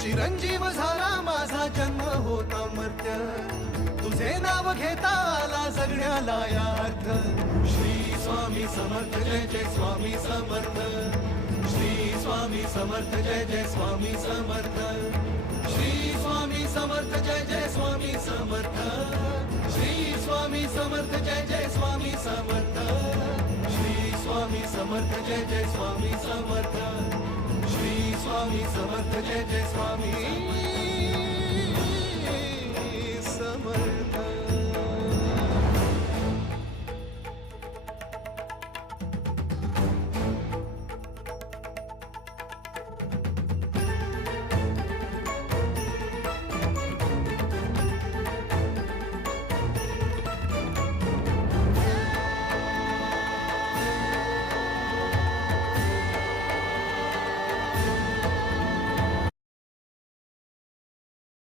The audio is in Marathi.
चिरंजीव झाला माझा जन्म होता मर्त्य, तुझे नाव घेता आला जगण्याला यार्थ. श्री स्वामी समर्थ जय जय स्वामी समर्थ. श्री स्वामी समर्थ जय जय स्वामी समर्थ. श्री स्वामी समर्थ जय जय स्वामी समर्थ. श्री स्वामी समर्थ जय जय स्वामी समर्थ. श्री स्वामी समर्थ जय जय स्वामी समर्थ. श्री स्वामी समर्थ